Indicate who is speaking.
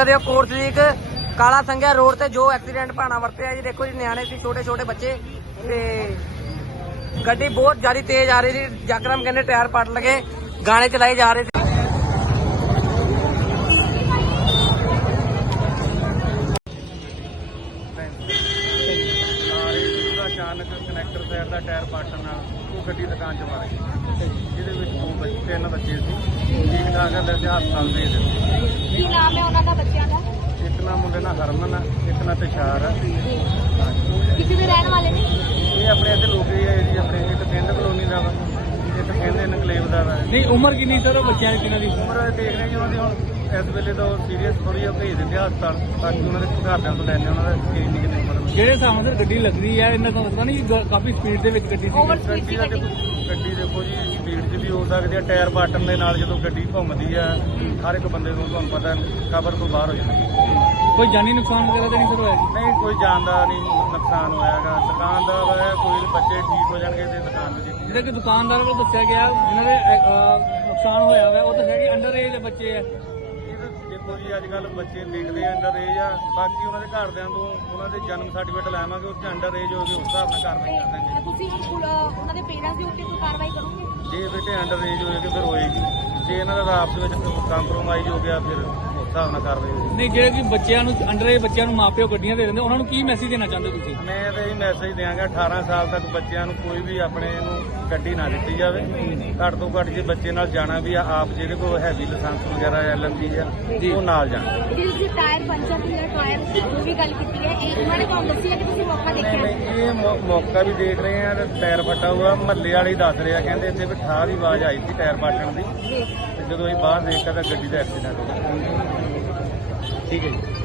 Speaker 1: सकते हो कोटलीक काला संघिया रोड से जो एक्सीडेंट भाना वरतिया जी। देखो जी न्याणे सी छोटे छोटे बच्चे ते गड्डी बहुत ज्यादा तेज आ रही थी। जकदम कहने टायर पट लगे गाने चलाए जा रहे थे।
Speaker 2: अचानक कनैक्टर साइड का टायर पाटन वो गड्डी दुकान च मार गई जिहदे विच तीन बच्चे सी ठीक ठाक है वैसे हस्पताल भेज दित्ते।
Speaker 3: ਕੀ ਨਾਮ ਹੈ ਉਹਨਾਂ ਦਾ ਬੱਚਿਆਂ ਦਾ?
Speaker 2: एक ना मुंडे ना हरमन है एक ना तुषार है।
Speaker 3: ਕਿੱਥੇ ਦੇ ਰਹਿਣ ਵਾਲੇ ਨੇ?
Speaker 2: ये अपने इधर लोग ही है जी अपने एक केंद्र कॉलोनी का वा एक कहते इनकलेव का वा।
Speaker 4: नहीं उम्र कितनी सर बच्चों की
Speaker 2: उम्र देख रहे जी उन्होंने हम इस वेले तो सीरीयस थोड़ी भेज देते हस्पताल बाकी उन्होंने घरद्या तो लैने उन्होंने कितनी कितनी उम्र
Speaker 4: ਜਿਹੜੇ ਹਿਸਾਬ ਨਾਲ ਗੱਡੀ ਲੱਗਦੀ ਹੈ ਇਹਨਾਂ ਦਾ ਪਤਾ ਨਹੀਂ ਕਾਫੀ ਸਪੀਡ ਦੇ ਵਿੱਚ ਗੱਡੀ ਸੀ।
Speaker 3: ਓਵਰ ਸਪੀਡ ਦੀ ਗੱਡੀ
Speaker 2: ਗੱਡੀ ਦੇਖੋ ਜੀ ਸਪੀਡ 'ਚ ਵੀ ਹੋ ਸਕਦੀ ਹੈ ਟਾਇਰ ਪਾਟਣ ਦੇ ਨਾਲ ਜਦੋਂ ਗੱਡੀ ਘੁੰਮਦੀ ਆ ਹਰ ਇੱਕ ਬੰਦੇ ਨੂੰ ਤੁਹਾਨੂੰ ਪਤਾ ਕਵਰ ਤੋਂ ਬਾਹਰ ਹੋ ਜਾਂਦੀ ਹੈ।
Speaker 4: ਕੋਈ ਜਾਨੀ ਨੁਕਸਾਨ ਵਗੈਰਾ ਤਾਂ ਨਹੀਂ ਸਰ ਹੋਇਆ ਜੀ?
Speaker 2: ਨਹੀਂ ਕੋਈ ਜਾਨ ਦਾ ਨਹੀਂ ਨੁਕਸਾਨ ਹੋਇਆਗਾ ਦੁਕਾਨ ਦਾ ਵਾ ਕੋਈ ਬੱਚੇ ਠੀਕ ਹੋ ਜਾਣਗੇ ਤੇ ਦੁਕਾਨ ਵੀ ਦੇਖੀ
Speaker 4: ਜਿਹੜਾ ਕਿ ਦੁਕਾਨਦਾਰ ਵੱਲੋਂ ਦੱਸਿਆ ਗਿਆ ਜਿਨ੍ਹਾਂ ਦੇ ਨੁਕਸਾਨ ਹੋਇਆ ਵਾ ਉਹ ਦੱਸਿਆ ਕਿ ਅੰਡਰ ਏਜ ਬੱਚੇ ਆ।
Speaker 2: ਦੇਖੋ ਜੀ ਅੱਜ ਕੱਲ ਬੱਚੇ ਦੇਖਦੇ ਆ ਅੰਡਰ ਏਜ ਆ ਬਾਕੀ ਉਹਨਾਂ ਦੇ ਘਰਦਿਆਂ ਤੋਂ ਉਹਨਾਂ ਦੇ ਜਨਮ ਸਰਟੀਫਿਕੇਟ ਲੈਵਾਂਗੇ ਉਸ 'ਚ ਅੰਡਰ ਏਜ ਹੋਵੇ ਉਸ ਹਿਸਾਬ ਨਾਲ ਕਾਰਵਾਈ ਕਰ ਦਾਂਗੇ।
Speaker 3: ਤੁਸੀਂ ਹੁਣ ਉਹਨਾਂ ਦੇ ਪੇਰੈਂਟਸ ਦੇ ਉੱਤੇ ਕੋਈ ਕਾਰਵਾਈ ਕਰੋਗੇ?
Speaker 2: ਜੇ ਬੇਟੇ ਅੰਡਰ ਏਜ ਹੋਏਗੀ ਫਿਰ ਹੋਏਗੀ ਜੇ ਇਹਨਾਂ ਦਾ ਆਪਸ ਵਿੱਚ ਕੰਪਰੋਮਾਈਜ਼ ਹੋ ਗਿਆ ਫਿਰ ਉਸ ਹਿਸਾਬ ਨਾਲ ਕਾਰਵਾਈ ਹੋਏਗੀ।
Speaker 4: ਨਹੀਂ ਜਿਹੜੇ ਕਿ ਬੱਚਿਆਂ ਨੂੰ ਅੰਡਰ ਏਜ ਬੱਚਿਆਂ ਨੂੰ ਮਾਪਿਓ ਗੱਡੀਆਂ ਦੇ ਦਿੰਦੇ ਉਹਨਾਂ ਨੂੰ ਕੀ ਮੈਸੇਜ ਦੇਣਾ ਚਾਹੁੰਦੇ ਤੁਸੀਂ?
Speaker 2: ਮੈਂ ਤਾਂ ਇਹ ਮੈਸੇਜ ਦਿਆਂਗਾ 18 ਸਾਲ ਤੱਕ ਬੱਚਿਆਂ ਨੂੰ ਕੋਈ ਵੀ ਆਪਣੇ ਨੂੰ ਗੱਡੀ ਨਾ ਦਿੱਤੀ ਜਾਵੇ। ਘੱਟ ਤੋਂ ਘੱਟ ਜੇ ਬੱਚੇ ਨਾਲ ਜਾਣਾ ਵੀ ਆ ਆਪ ਜਿਹੜੇ ਕੋਲ ਹੈਵੀ ਲਾਇਸੈਂਸ ਵਗੈਰਾ ਐਲਐਮਡੀ ਆ ਉਹ ਨਾਲ ਜਾਣ।
Speaker 3: ਜਿਹੜੀ ਟਾਇਰ ਪੰਚਰ ਦੀ ਟਾਇਰ ਉਹ ਵੀ ਗੱਲ ਕੀਤੀ ਹੈ ਇਹ ਉਹਨਾਂ ਨੇ ਤੁਹਾਨੂੰ ਦੱਸੀ ਹੈ ਕਿ ਤੁਸੀਂ ਮੌਕਾ ਦੇਖਿਆ?
Speaker 2: ਇਹ ਮੌਕਾ ਵੀ ਦੇਖ ਰਹੇ ਆ ਤੇ ਟਾਇਰ ਫਟਾ ਹੋਇਆ ਮਹੱਲੇ ਵਾਲੇ ਦੱਸ ਰਹੇ ਆ ਕਹਿੰਦੇ ਇੱਥੇ ਵੀ ਠਾਹ ਦੀ ਆਵਾਜ਼ ਆਈ ਸੀ ਟਾਇਰ ਪਾਟਣ ਦੀ ਤੇ ਜਦੋਂ ਅਸੀਂ ਬਾਹਰ ਦੇਖਿਆ ਤਾਂ ਗੱਡੀ ਦਾ ਐਕਸੀਡੈਂਟ ਹੋ ਗਿਆ।
Speaker 4: ਠੀਕ ਹੈ ਜੀ।